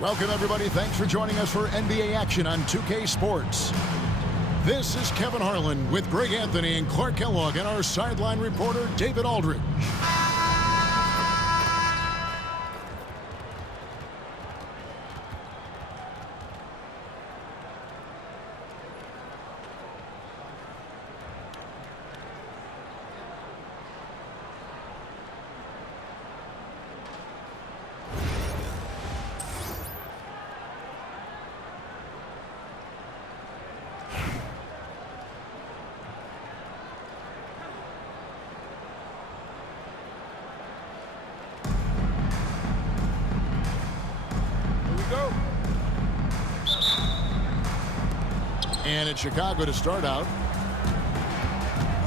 Welcome, everybody. Thanks for joining us for NBA action on 2K Sports. This is Kevin Harlan with Greg Anthony and Clark Kellogg and our sideline reporter, David Aldridge. And it's Chicago to start out.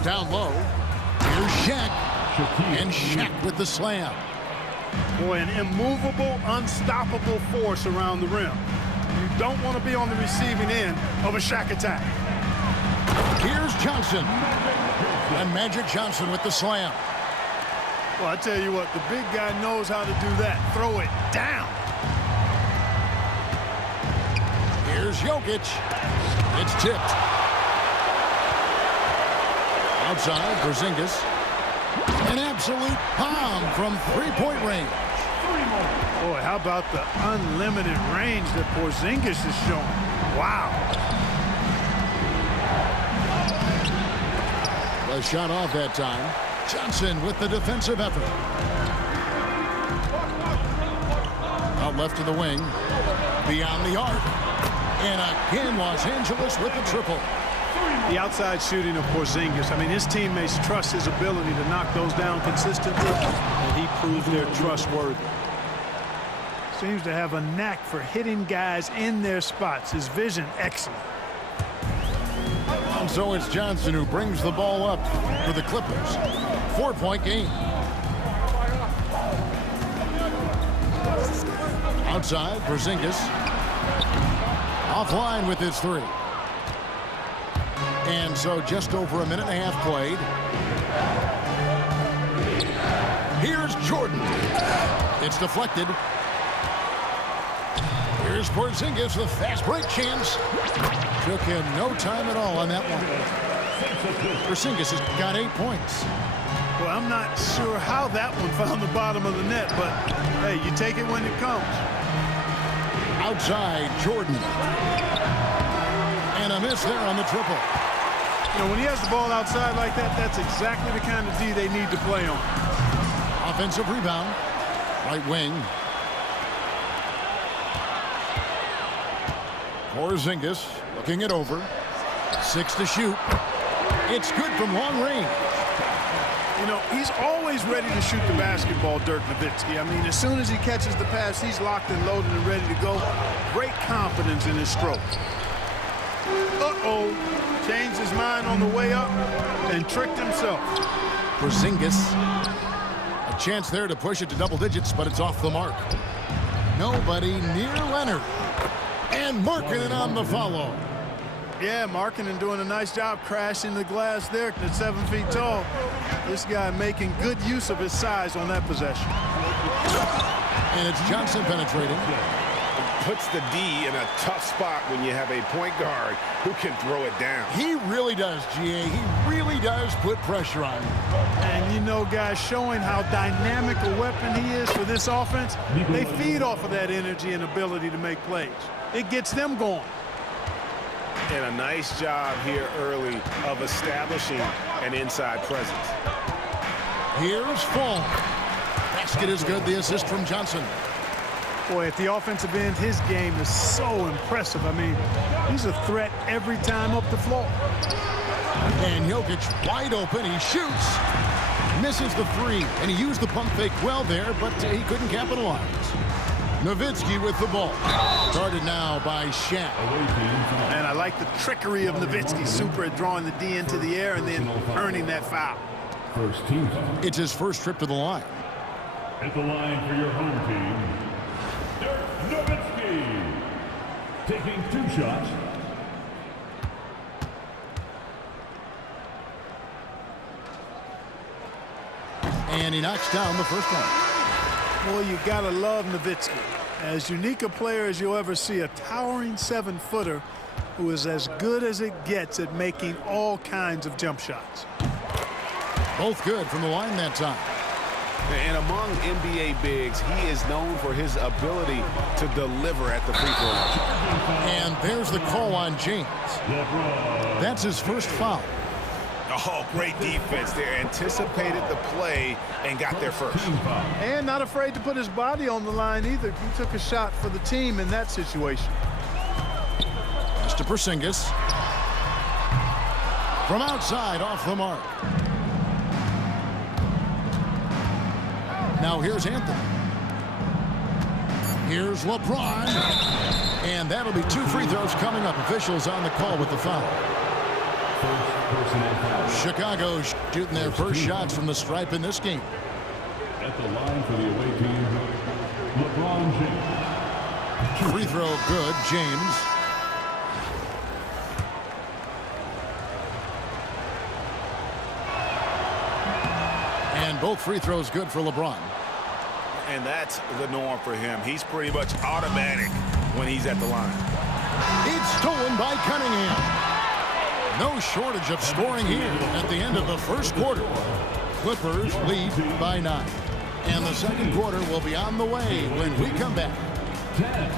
Down low. Here's Shaq. And Shaq with the slam. Boy, an immovable, unstoppable force around the rim. You don't want to be on the receiving end of a Shaq attack. Here's Johnson. And Magic Johnson with the slam. Well, I tell you what, the big guy knows how to do that. Throw it down. Here's Jokic. It's tipped. Outside, Porzingis. An absolute bomb from three-point range. Boy, how about the unlimited range that Porzingis is showing? Wow. The shot off that time. Johnson with the defensive effort. Out left to the wing. Beyond the arc. And again, Los Angeles with the triple. The outside shooting of Porzingis. I mean, his teammates trust his ability to knock those down consistently, and he proves they're trustworthy. Seems to have a knack for hitting guys in their spots. His vision, excellent. And so it's Johnson who brings the ball up for the Clippers. 4-point game. Outside, Porzingis. Offline with his three. And so just over a minute and a half played. Here's Jordan. It's deflected. Here's Porzingis, the fast break chance. Took him no time at all on that one. Porzingis has got 8 points. Well, I'm not sure how that one found the bottom of the net, but hey, you take it when it comes. Outside, Jordan. And a miss there on the triple. You know, when he has the ball outside like that, that's exactly the kind of D they need to play on. Offensive rebound. Right wing. Porzingis looking it over. 6 to shoot. It's good from long range. You know, he's always ready to shoot the basketball, Dirk Nowitzki. I mean, as soon as he catches the pass, he's locked and loaded and ready to go. Great confidence in his stroke. Uh-oh. Changed his mind on the way up and tricked himself. Porzingis. A chance there to push it to double digits, but it's off the mark. Nobody near Leonard. And Markkanen on the follow. Yeah, Markkanen doing a nice job crashing the glass there at 7 feet tall. This guy making good use of his size on that possession. And it's Johnson penetrating. Puts the D in a tough spot when you have a point guard who can throw it down. He really does, GA. He really does put pressure on him. And you know, guys, showing how dynamic a weapon he is for this offense, they feed off of that energy and ability to make plays. It gets them going. And a nice job here early of establishing an inside presence. Here's Fall. Basket is good. The assist from Johnson. Boy, at the offensive end, his game is so impressive. I mean, he's a threat every time up the floor. And Jokic wide open. He shoots. Misses the three. And he used the pump fake well there, but he couldn't capitalize. Nowitzki with the ball. Guarded now by Shaq. And I like the trickery of Nowitzki. Super at drawing the D into the air and then earning that foul. First team foul. It's his first trip to the line. At the line for your home team, Dirk Nowitzki. Taking 2 shots. And he knocks down the first one. Boy, you gotta love Nowitzki. As unique a player as you'll ever see, a towering 7-footer who is as good as it gets at making all kinds of jump shots. Both good from the line that time. And among NBA bigs, he is known for his ability to deliver at the free throw line. And there's the call on James. That's his first foul. Oh, great defense there. Anticipated the play and got there first. And not afraid to put his body on the line either. He took a shot for the team in that situation. Mr. Porzingis. From outside, off the mark. Now here's Anthony. Here's LeBron. And that'll be 2 free throws coming up. Officials on the call with the foul. Chicago shooting their first shots from the stripe in this game. At the line for the away team, LeBron James. Free throw good, James. And both free throws good for LeBron. And that's the norm for him. He's pretty much automatic when he's at the line. It's stolen by Cunningham. No shortage of scoring here at the end of the first quarter. Clippers lead by 9. And the second quarter will be on the way when we come back. 10.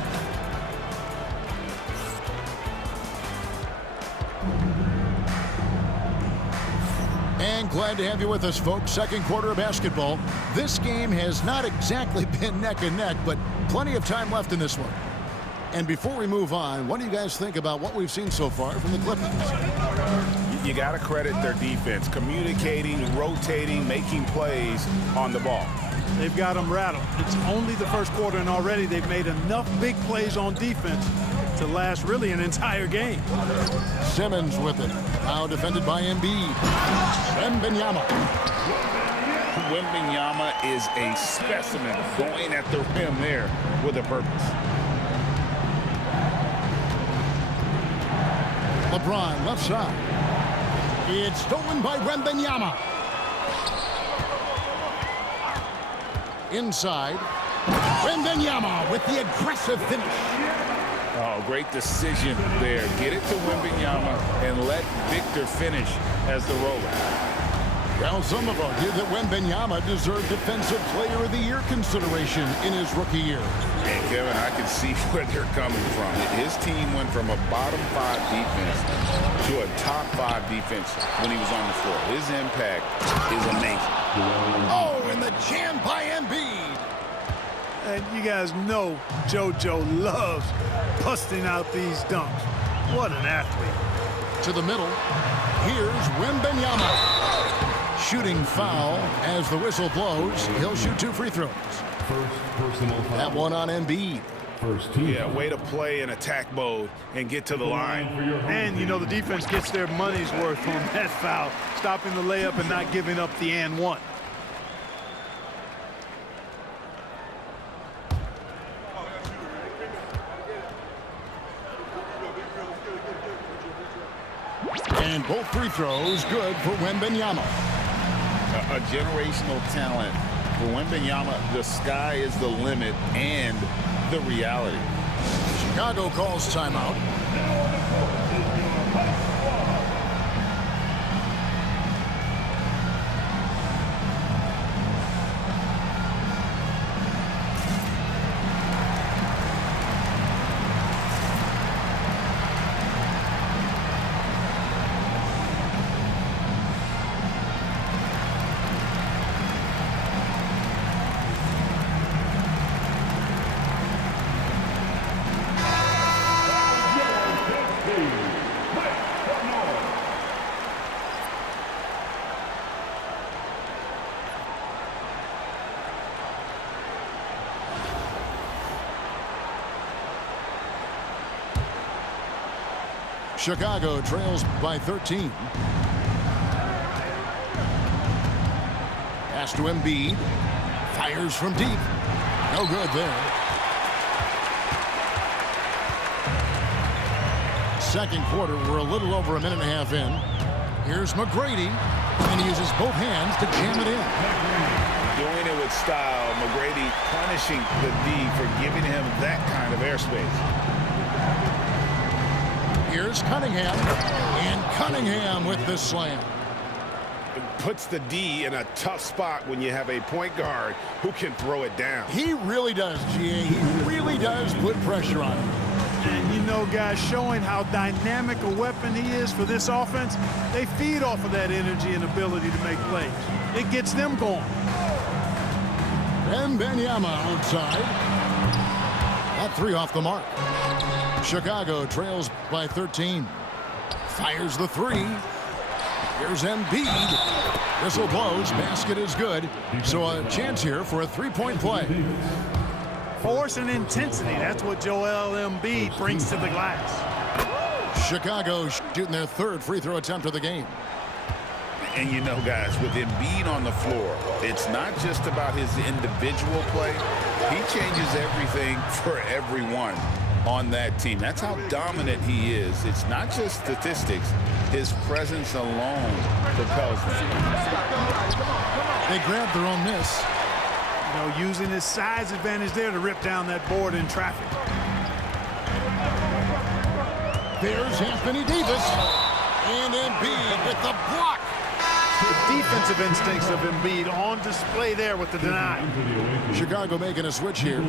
And glad to have you with us, folks. Second quarter of basketball. This game has not exactly been neck and neck, but plenty of time left in this one. And before we move on, what do you guys think about what we've seen so far from the Clippers? You got to credit their defense, communicating, rotating, making plays on the ball. They've got them rattled. It's only the first quarter, and already they've made enough big plays on defense to last really an entire game. Simmons with it. Now defended by Embiid. Wembanyama. Wembanyama is a specimen going at the rim there with a purpose. LeBron left side. It's stolen by Wembanyama. Inside. Wembanyama with the aggressive finish. Oh, great decision there. Get it to Wembanyama and let Victor finish as the roller. Well, some have argued that Wembanyama deserved Defensive Player of the Year consideration in his rookie year. And Kevin, I can see where they're coming from. His team went from a bottom 5 defense to a top 5 defense when he was on the floor. His impact is amazing. Oh, and the jam by Embiid. And you guys know JoJo loves busting out these dunks. What an athlete. To the middle. Here's Wembanyama. Shooting foul as the whistle blows. He'll shoot 2 free throws. First personal foul. That one on Embiid. First team. Yeah, way to play in attack mode and get to the line. And, you know, the defense gets their money's worth on that foul, stopping the layup and not giving up the and one. And both free throws good for Wembanyama. A generational talent. For Wembanyama, the sky is the limit and the reality. Chicago calls timeout. Chicago trails by 13. Pass to Embiid. Fires from deep. No good there. Second quarter, we're a little over a minute and a half in. Here's McGrady, and he uses both hands to jam it in. doing it with style. McGrady punishing the D for giving him that kind of airspace. Here's Cunningham, and Cunningham with the slam. It puts the D in a tough spot when you have a point guard who can throw it down. He really does, GA. He really does put pressure on him. And you know, guys, showing how dynamic a weapon he is for this offense, they feed off of that energy and ability to make plays. It gets them going. Wembanyama outside. That three off the mark. Chicago trails by 13. Fires the three. Here's Embiid. Whistle blows. Basket is good. So a chance here for a three-point play. Force and intensity. That's what Joel Embiid brings to the glass. Chicago shooting their third free throw attempt of the game. And you know, guys, with Embiid on the floor, it's not just about his individual play. He changes everything for everyone on that team. That's how dominant he is. It's not just statistics. His presence alone propels them. They grab their own miss. You know, using his size advantage there to rip down that board in traffic. There's Anthony Davis. And Embiid with the block. The defensive instincts of Embiid on display there with the deny. Chicago making a switch here.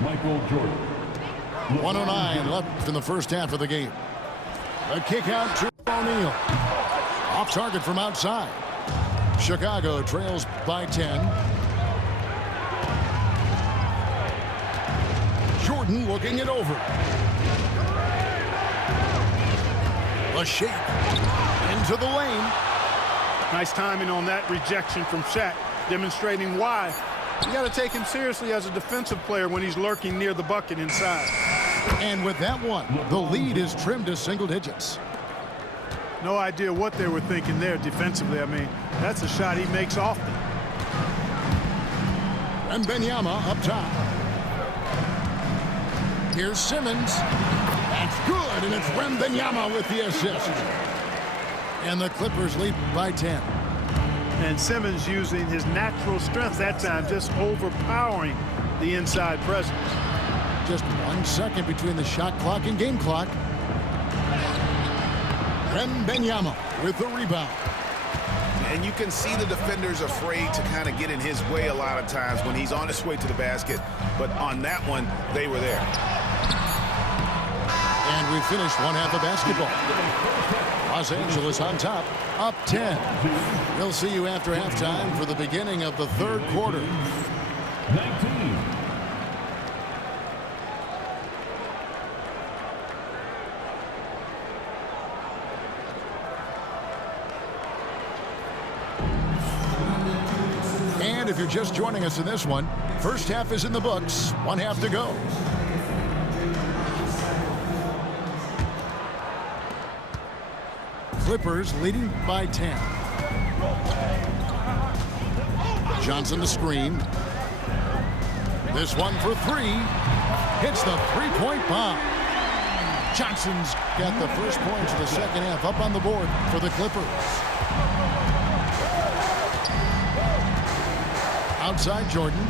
Michael Jordan. 109 left in the first half of the game. A kick out to O'Neal. Off target from outside. Chicago trails by 10. Jordan looking it over. A shake into the lane. Nice timing on that rejection from Shaq, demonstrating why you got to take him seriously as a defensive player when he's lurking near the bucket inside. And with that one, the lead is trimmed to single digits. No idea what they were thinking there defensively. I mean, that's a shot he makes often. Wembanyama up top. Here's Simmons. That's good, and it's Wembanyama with the assist. And the Clippers lead by 10. And Simmons using his natural strength that time, just overpowering the inside presence. Just 1 second between the shot clock and game clock. Wembanyama with the rebound. And you can see the defenders afraid to kind of get in his way a lot of times when he's on his way to the basket. But on that one, they were there. And we finished one half of basketball. Los Angeles on top, up 10. We'll see you after halftime for the beginning of the third quarter. 19. And if you're just joining us in this one, first half is in the books, one half to go. Clippers leading by 10. Johnson the screen. This one for three. Hits the three-point bomb. Johnson's got the first points of the second half up on the board for the Clippers. Outside Jordan.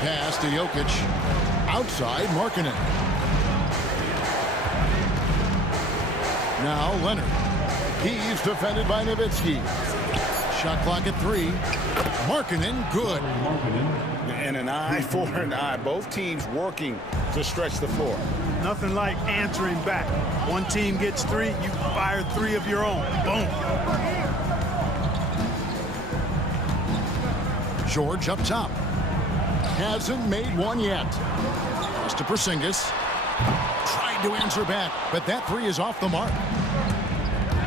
Pass to Jokic. Outside Markkanen. Now Leonard. He's defended by Nowitzki. Shot clock at 3. Markkanen good. And an eye for an eye. Both teams working to stretch the floor. Nothing like answering back. One team gets 3, you fire 3 of your own. Boom. George up top. Hasn't made one yet. Pass to Porzingis. Tried to answer back, but that 3 is off the mark.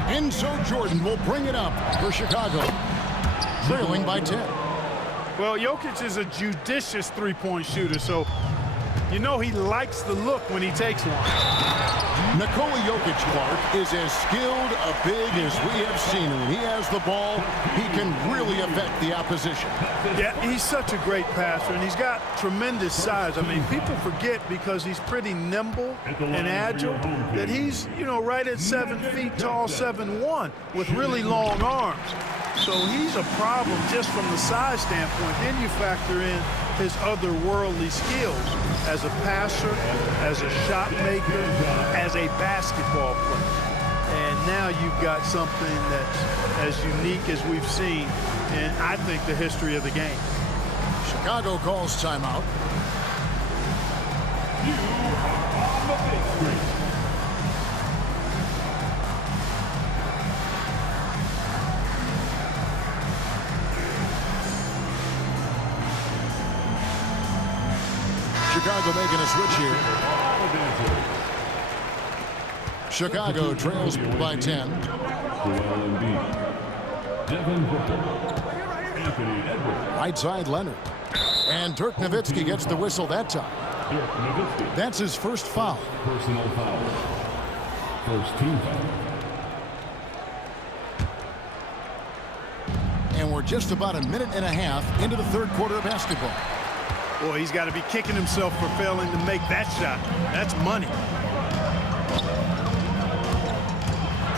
And so Jordan will bring it up for Chicago, trailing by 10. Well, Jokic is a judicious three-point shooter, so you know he likes the look when he takes one. Nikola Jokic, Clark, is as skilled a big as we have seen. When he has the ball, he can really affect the opposition. Yeah, he's such a great passer, and he's got tremendous size. I mean, people forget because he's pretty nimble and agile that he's, right at 7 feet tall, 7'1", with really long arms. So he's a problem just from the size standpoint. Then you factor in his otherworldly skills as a passer, as a shot maker, as a basketball player. And now you've got something that's as unique as we've seen in, I think, the history of the game. Chicago calls timeout. You are on the big screen. Chicago making a switch here. Chicago trails by 10. Right side Leonard. And Dirk Nowitzki gets the whistle that time. That's his first foul. Personal foul. First team foul. And we're just about a minute and a half into the third quarter of basketball. Boy, he's got to be kicking himself for failing to make that shot. That's money.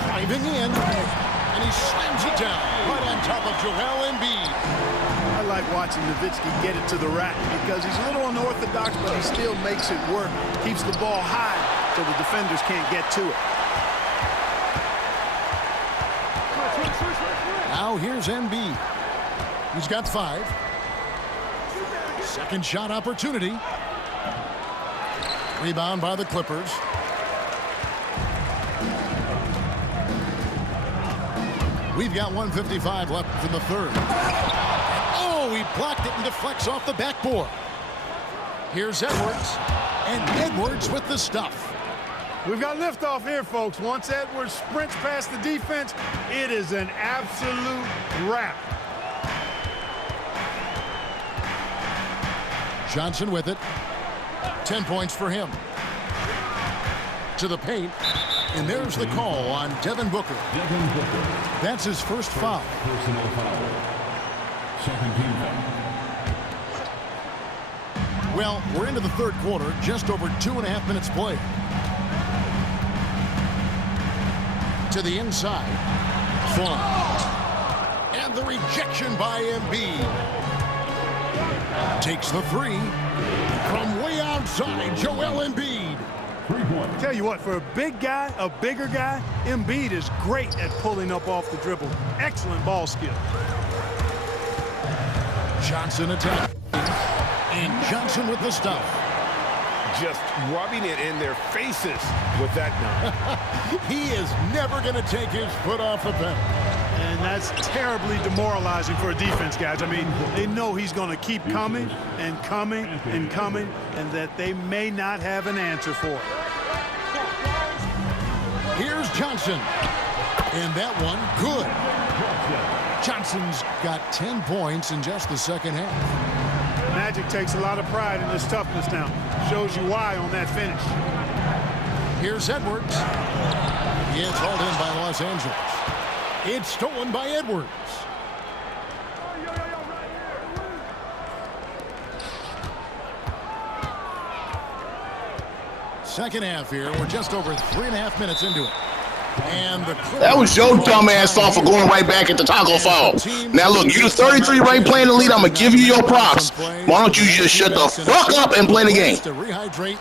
Driving in, and he slams it down right on top of Joel Embiid. I like watching Nowitzki get it to the rack because he's a little unorthodox, but he still makes it work. Keeps the ball high so the defenders can't get to it. Now here's Embiid. He's got 5. Second shot opportunity. Rebound by the Clippers. We've got 1:55 left in the third. Oh, he blocked it and deflects off the backboard. Here's Edwards. And Edwards with the stuff. We've got liftoff here, folks. Once Edwards sprints past the defense, it is an absolute wrap. Johnson with it. 10 points for him. To the paint. And there's the call on Devin Booker. That's his first foul. Personal foul. Second team foul. Well, we're into the third quarter. Just over 2.5 minutes played. To the inside. Fun. And the rejection by Embiid. Takes the 3 from way outside. Joel Embiid. 3 points. Tell you what, for a big guy, a bigger guy, Embiid is great at pulling up off the dribble. Excellent ball skill. Johnson attacking. And Johnson with the stuff. Just rubbing it in their faces with that dunk. He is never going to take his foot off the pedal. And that's terribly demoralizing for a defense, guys. I mean, they know he's going to keep coming and coming and coming, and that they may not have an answer for it. Here's Johnson. And that one, good. Johnson's got 10 points in just the second half. Magic takes a lot of pride in this toughness now. Shows you why on that finish. Here's Edwards. He is hauled in by Los Angeles. It's stolen by Edwards. Second half here. We're just over 3.5 minutes into it. And that was your dumb ass fault for going right back at the taco fall. Now look, you the 33 right playing the lead. I'm gonna give you your props. Why don't you just shut the fuck up and play the game? To rehydrate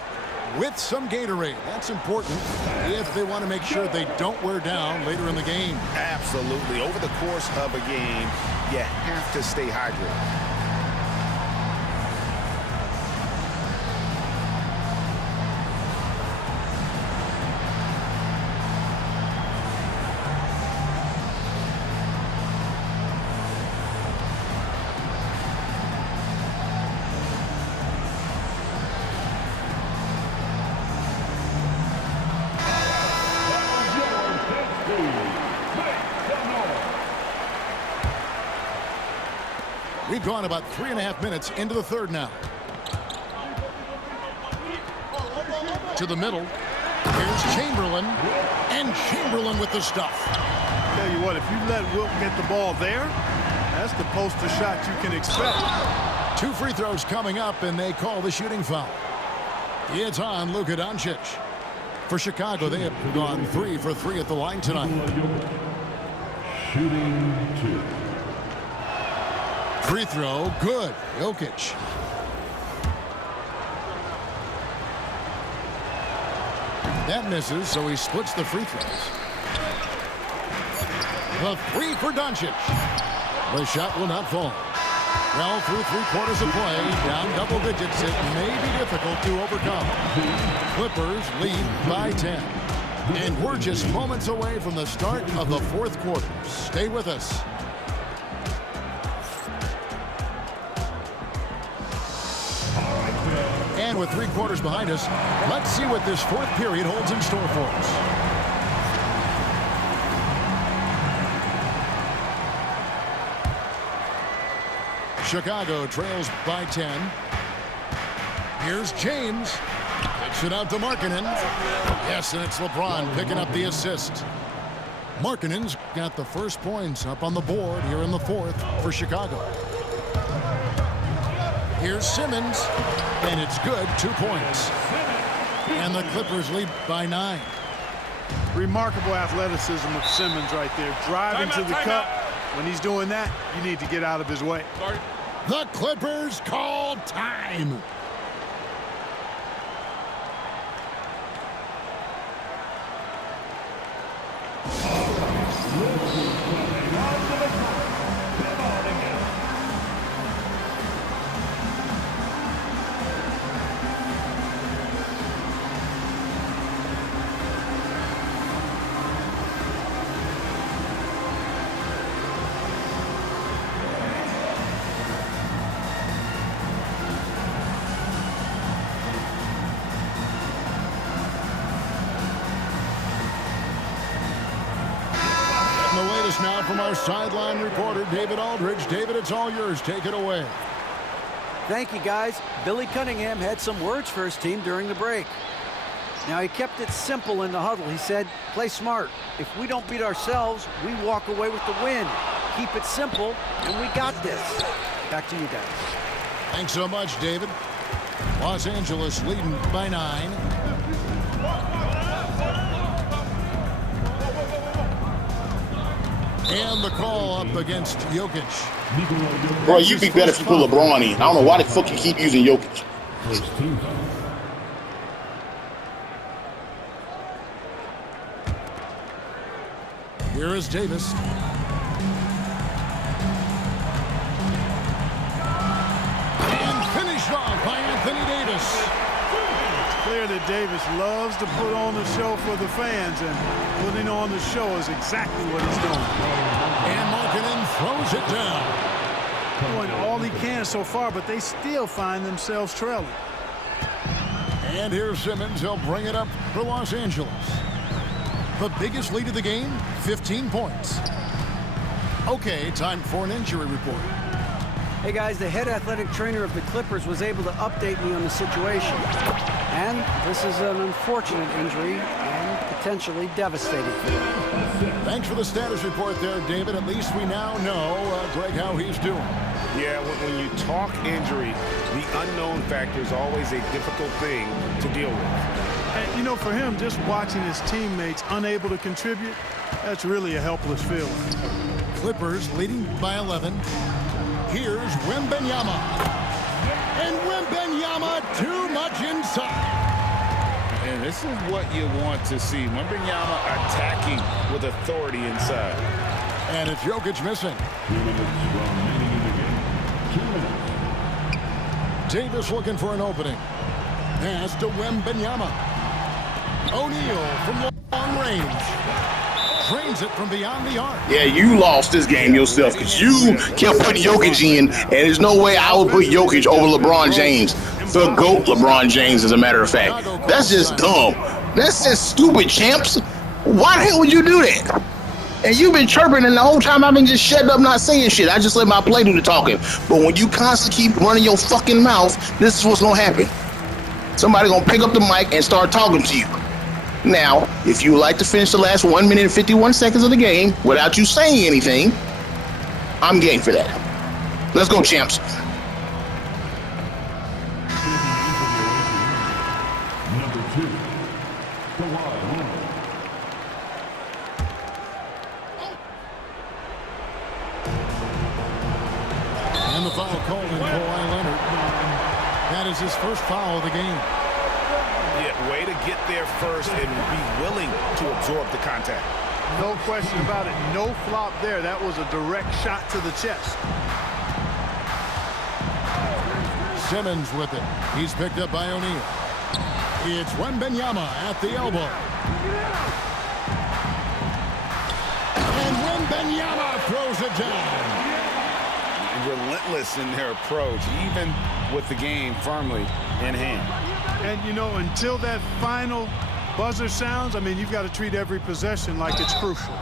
with some Gatorade. That's important if they want to make sure they don't wear down later in the game. Absolutely. Over the course of a game, you have to stay hydrated. We've gone about 3.5 minutes into the third now. To the middle. Here's Chamberlain, and Chamberlain with the stuff. Tell you what, if you let Wilt get the ball there, that's the poster shot you can expect. 2 free throws coming up, and they call the shooting foul. It's on Luka Doncic. For Chicago, they have gone 3 for 3 at the line tonight. Shooting 2. Free throw, good. Jokic. That misses, so he splits the free throws. The 3 for Doncic. The shot will not fall. Well, through 3 quarters of play, down double digits, it may be difficult to overcome. Clippers lead by 10. And we're just moments away from the start of the 4th quarter. Stay with us. And with 3 quarters behind us, let's see what this 4th period holds in store for us. Chicago trails by 10. Here's James. Kicks it out to Markkanen. Yes, and it's LeBron picking up the assist. Markkanen's got the first points up on the board here in the 4th for Chicago. Here's Simmons, and it's good, 2 points. And the Clippers lead by 9. Remarkable athleticism of Simmons right there. Driving to the cup. When he's doing that, you need to get out of his way. The Clippers call time. Now from our sideline reporter, David Aldridge. David, it's all yours. Take it away. Thank you, guys. Billy Cunningham had some words for his team during the break. Now, he kept it simple in the huddle. He said, play smart. If we don't beat ourselves, we walk away with the win. Keep it simple, and we got this. Back to you guys. Thanks so much, David. Los Angeles leading by 9. And the call up against Jokic. Bro, you'd be better if you put LeBron in. I don't know why the fuck you keep using Jokic. Here is Davis. And finished off by Anthony Davis. Clear that Davis loves to put on the show for the fans, and putting on the show is exactly what he's doing. And Markkanen throws it down. Doing all he can so far, but they still find themselves trailing. And here's Simmons. He'll bring it up for Los Angeles. The biggest lead of the game, 15 points. Okay, time for an injury report. Hey guys, the head athletic trainer of the Clippers was able to update me on the situation. And this is an unfortunate injury and potentially devastating for them. Thanks for the status report there, David. At least we now know, Greg, how he's doing. Yeah, when you talk injury, the unknown factor is always a difficult thing to deal with. And, you know, for him, just watching his teammates unable to contribute, that's really a helpless feeling. Clippers leading by 11. Here's Wembanyama. And Wembanyama too much inside. And this is what you want to see. Wembanyama attacking with authority inside. And it's Jokic missing. 2 minutes remaining in the game. 2 minutes. Davis looking for an opening. Pass to Wembanyama. O'Neal from long range. Drains it from beyond the arc. Yeah, you lost this game yourself because you kept putting Jokic in, and there's no way I would put Jokic over LeBron James. The GOAT LeBron James, as a matter of fact. That's just dumb. That's just stupid, champs. Why the hell would you do that? And you've been chirping, and the whole time I've been just shut up, not saying shit. I just let my play do the talking. But when you constantly keep running your fucking mouth, this is what's gonna happen. Somebody gonna pick up the mic and start talking to you. Now, if you would like to finish the last 1 minute and 51 seconds of the game without you saying anything, I'm game for that. Let's go, champs. Number 2, Kawhi Leonard. And the foul called on Kawhi Leonard. That is his first foul of the game. Yeah, way to get there first and be willing to absorb the contact. No question about it. No flop there. That was a direct shot to the chest. Simmons with it. He's picked up by O'Neal. It's Wembanyama at the elbow. And Wembanyama throws it down. Relentless in their approach, even with the game firmly in hand. And, you know, until that final buzzer sounds, I mean, you've got to treat every possession like it's crucial.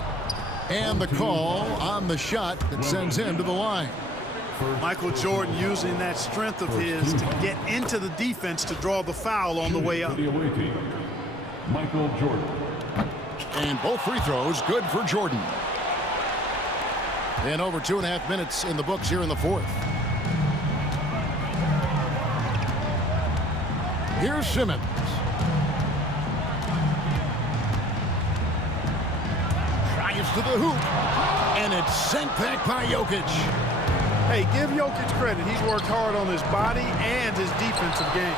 And the call on the shot that sends him to the line. Michael Jordan using that strength of his to get into the defense to draw the foul on the way up. For the away team, Michael Jordan. And both free throws good for Jordan. And over 2.5 minutes in the books here in the fourth. Here's Simmons. Drives to the hoop. And it's sent back by Jokic. Hey, give Jokic credit. He's worked hard on his body and his defensive game.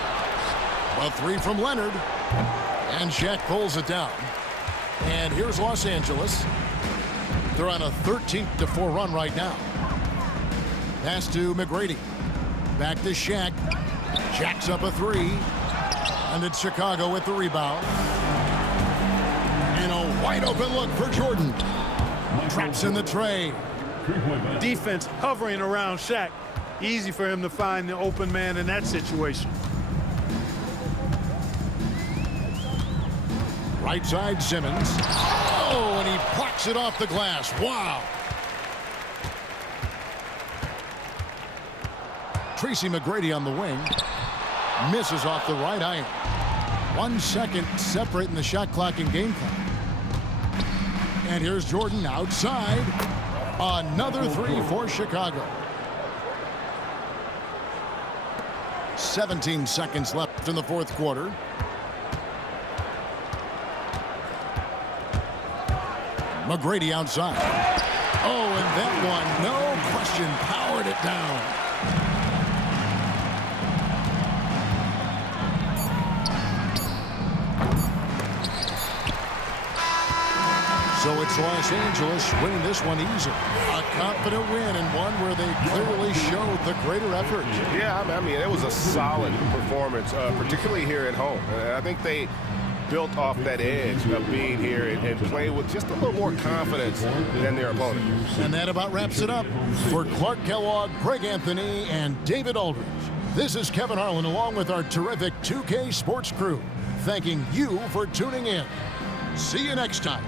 A three from Leonard. And Shaq pulls it down. And here's Los Angeles. They're on a 13-4 run right now. Pass to McGrady. Back to Shaq. Jacks up a three. And it's Chicago with the rebound. And a wide open look for Jordan. Traps in the tray. Defense hovering around Shaq. Easy for him to find the open man in that situation. Right side Simmons. Oh, and he plucks it off the glass. Wow. Tracy McGrady on the wing. Misses off the right iron. 1 second separating the shot clock and game clock. And here's Jordan outside. Another three for Chicago. 17 seconds left in the fourth quarter. McGrady outside. Oh, and that one, no question, powered it down. So it's Los Angeles winning this one easy. A confident win and one where they clearly showed the greater effort. Yeah, I mean, it was a solid performance, particularly here at home. I think they built off that edge of being here and play with just a little more confidence than their opponent. And that about wraps it up. For Clark Kellogg, Greg Anthony, and David Aldridge, this is Kevin Harlan along with our terrific 2K Sports crew, thanking you for tuning in. See you next time.